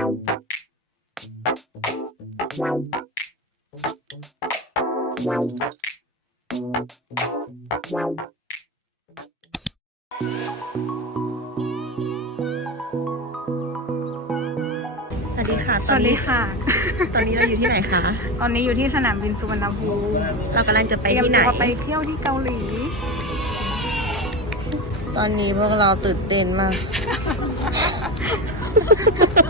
สวัสดีค่ะสวัสดีค่ะ ตอนนี้เราอยู่ที่ไหนคะ ตอนนี้อยู่ที่สนามบินสุวรรณภูมิเรากำลังจะไปเตรียมที่ไหน ตัวไปเที่ยวที่เกาหลี ตอนนี้พวกเราตื่นเต้นมากงงแล้ว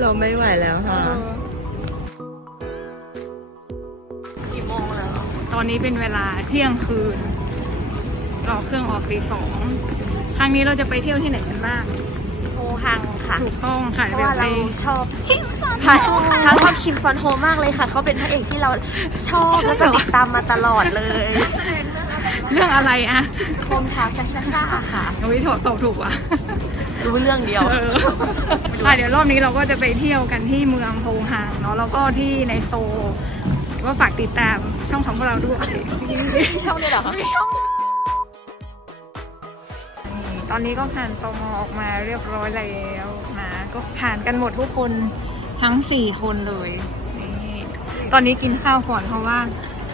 เราไม่ไหวแล้วค่ะ กี่โมงแล้ว ตอนนี้เป็นเวลาเที่ยงคืน รอเครื่องออกตีสองครั้งนี้เราจะไปเที่ยวที่ไหนกันบ้างโฮฮังค่ะ ถูกต้องค่ะเพราะเดี๋ยวว่าไป เราชอบคิมซอนโฮชอบชอบคิมซอนโฮมากเลยค่ะ เขาเป็นพระเอกที่เราชอบแล้วก็ติดตามมาตลอดเลยเรื่องอะไรอะโฮมทาวน์ชาชาชาค่ะ โอ้ยถูกตอบถูกว่ะ รู้เรื่องเดียวเออค่ะเดี๋ยวรอบนี้เราก็จะไปเที่ยวกันที่เมืองโพฮางเนาะแล้วก็ที่ในโซลก็ฝากติดตามช่องของพวกเราด้วยช่องเลยเหรอคะตอนนี้ก็ผ่านตมออกมาเรียบร้อยแล้วนะ ก็ผ่านกันหมดทุกคนทั้งสี่คนเลยนี่ตอนนี้กินข้าวก่อนเพราะว่า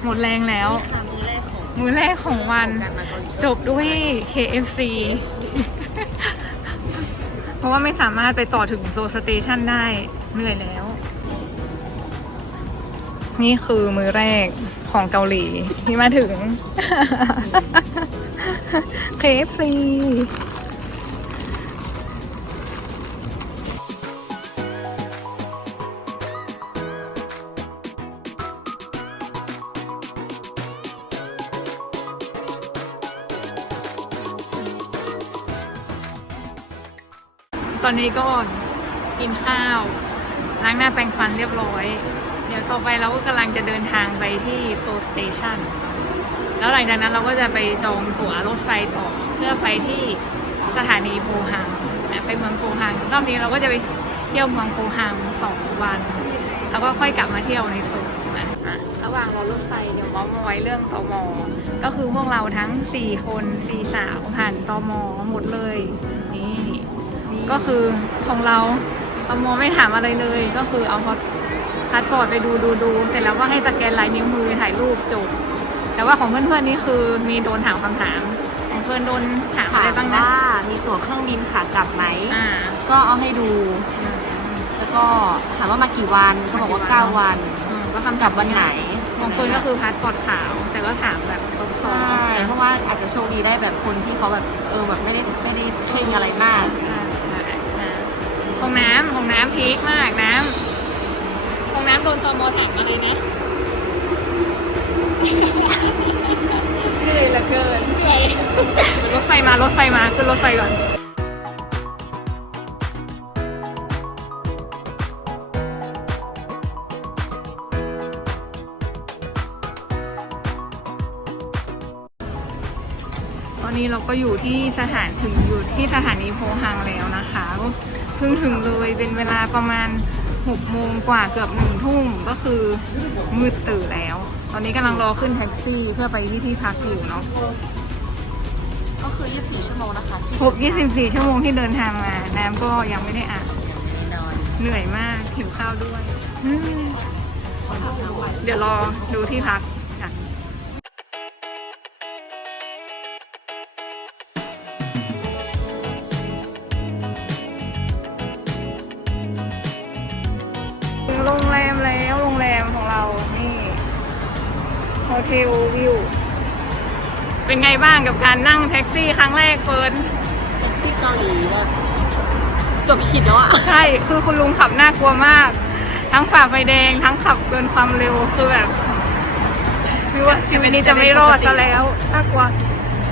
หมดแรงแล้วค่ะมือแรกของมื้อแรกของวันการมาเกาหลีจบด้วย KFC เพ ราะว่าไม่สามารถไปต่อถึงโซสเตชันได้เหนื่อยแล้ว นี่คือมือแรกของเกาหลีที่มาถึง KFC อนนี้ก็กินข้าวล้างหน้าแปรงฟันเรียบร้อย เดี๋ยวต่อไปเราก็กำลังจะเดินทางไปที่โซลสเตชันแล้วหลังจากนั้นเราก็จะไปจองตั๋วรถไฟต่อเพื่อไปที่สถานีโพฮังไปเมืองโพฮังรอบนี้เราก็จะไปเที่ยวเมืองโพฮังสองวัน แล้วก็ค่อยกลับมาเที่ยวในโซลนระหว่างรอรถไฟเดี๋ยวเมอมอยเรื่องตอมอก็คือพวกเราทั้งสี่คนสี่สาวผ่านตอมอหมดเลย ก็คือของเราตมไม่ถามอะไรเลย ก็คือเอาพาสปอร์ตไปดูดูดูเสร็จแล้วก็ให้สแกนลายนิ้วมือถ่ายรูปจบ แต่ว่าของเพื่อนๆนี่คือมีโดนถามคำถามของเพื่อนโดนถามอะไรบ้างนะว่ามีตั๋วเครื่องบินค่ะกลับไหมอ่าก็เอาให้ดู แล้วก็ถามว่ามากี่วันก็บอกว่าเก้าวันอืมก็คำกลับวันไหนของเพื่อนก็คือพาสปอร์ตขาว แต่ก็ถามแบบทดสอใช่บเพราะว่าอาจจะโชคดีได้แบบคนที่เขาแบบเออแบบไม่ได้ไม่ได้เคร่งอะไรมาก ของน้ำของน้ำพีคมากน้ำของน้ำโดนตมถามอะไรนะเหนื่อยเหลือเกินเหนื่อยรถไฟมารถไฟมาขึ้นรถไฟก่อนตอนนี้เราก็อยู่ที่สถานถึงอยู่ที่สถานีโพฮังแล้วนะคะก็ เพิ่งถึงเลยเป็นเวลาประมาณหกโมงกว่าเกือบหนึ่งทุ่มก็คือมืดตื่นแล้ว ตอนนี้กำลังรอขึ้นแท็กซี่เพื่อไปที่ที่พักอยู่เนาะก็คือ 24 ชั่วโมงนะคะที่ครบ24 ชั่วโมงที่เดินทางมา น้ำก็ยังไม่ได้อ่านนอนเหนื่อยมากหิวข้าวด้วยอืมเดี๋ยวรอดูที่พัก เทลวิว เป็นไงบ้างกับการนั่งแท็กซี่ครั้งแรกเฟิร์นแท็กซี่เกาหลีแบบเกือบขีดแล้วอะใช่ คือคุณลุงขับน่ากลัวมาก ทั้งฝ่าไฟแดงทั้งขับเกินความเร็วคือแบบคือว่าชีวิตนี้จะไม่รอดซะแล้วน่ากลัว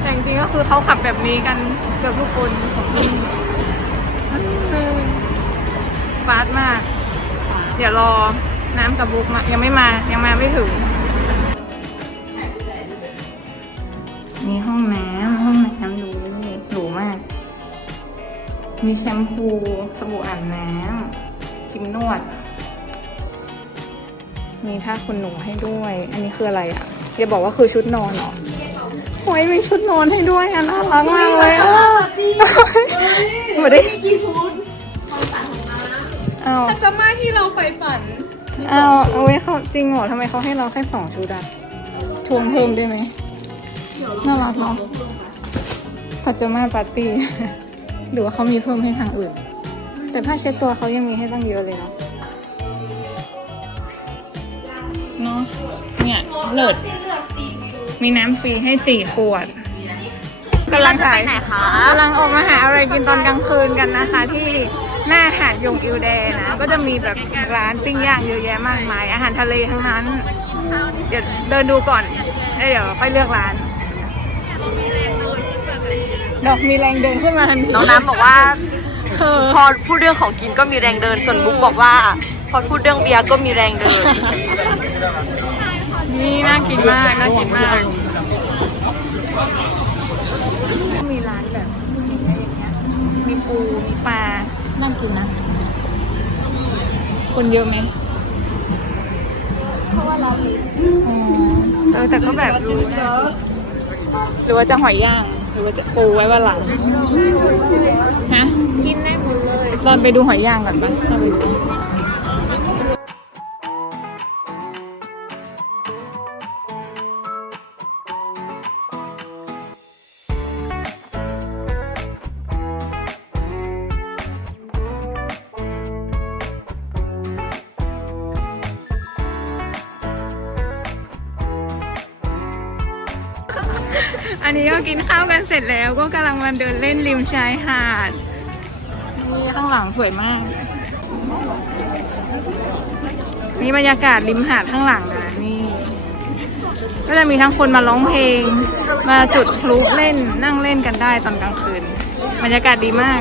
แต่จริงๆก็คือเขาขับแบบนี้กันเกือบทุกคนของที่นี่คือฟาสต์มาก เดี๋ยวรอน้ำกับบุ๊กมายังไม่มายังมาไม่ถึง มีห้องน้ำห้องน้ำดูหรูมาก มีแชมพูสบู่อาบน้ำครีมนวด มีผ้าขนหนูให้ด้วย อันนี้คืออะไรอะอย่าบอกว่าคือชุดนอนเหรอโอ้ยมีชุดนอนให้ด้วยอะน่ารักมากเลยอะหมดได้กี่ชุดาวจะมาที่เราไฟฝันอ้าวเอาไว้เขาจริงเหรอทำไมเขาให้เราแค่สองชุดอะทวงเพิ่มได้ไหม น่ารักเนาะพัจมาปาร์ตี้ หรือว่าเขามีเพิ่มให้ทางอื่น แต่ผ้าเช็ดตัวเขายังมีให้ตั้งเยอะเลยเนาะเนาะเนี่ยเลิศมีน้ำฟรีให้สี่ขวดกำลังถ่ายไหนคะกำลังออกมาหาอะไรกินตอนกลางคืนกันนะคะ ที่หน้าหาดยงอิวแดนะ ก็จะมีแบบร้านปิ้งย่างเยอะแยะมากมาย อาหารทะเลทั้งนั้น เดี๋ยวเดินดูก่อนแล้วเดี๋ยวค่อยเลือกร้าน ดอกมีแรงเดินขึ้นมาทันทีน้องน้ำบอกว่าเออพอพูดเรื่องของกินก็มีแรงเดิน ส่วนบุ๊กบอกว่า พอพูดเรื่องเบียร์ก็มีแรงเดิน นี่น่ากินมากน่ากินมาก มีร้านแบบอะไรอย่างเงี้ยมีปูมีปลาน่ากินนะ คนเยอะไหมเพราะว่าเราเออแต่ก็แบบรู้นะ หรือว่าจะหอยย่าง หรือว่าจะปูไว้วันหลังฮะกินได้หมดเลยตอนไปดูหอยย่างก่อนปะเข้าไปดู อันนี้ก็กินข้าวกันเสร็จแล้วก็กำลังมาเดินเล่นริมชายหาด นี่ข้างหลังสวยมาก นี่บรรยากาศริมหาดข้างหลังนะนี่ ก็จะมีทั้งคนมาร้องเพลง มาจุดพลุเล่นนั่งเล่นกันได้ตอนกลางคืน บรรยากาศดีมาก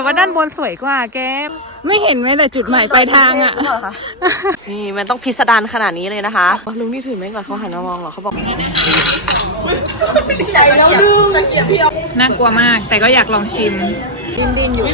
แต่ว่าด้านบนสวยกว่าแกไม่เห็นไหมแต่จุดหมายปลายทางอะ นี่มันต้องพิสดารขนาดนี้เลยนะคะ ลุงนี่ถือไม่ก่อนเขาหันมามองเหรอเขาบอกน่ากลัวมาก แต่ก็อยากลองชิม ดินดินอยู่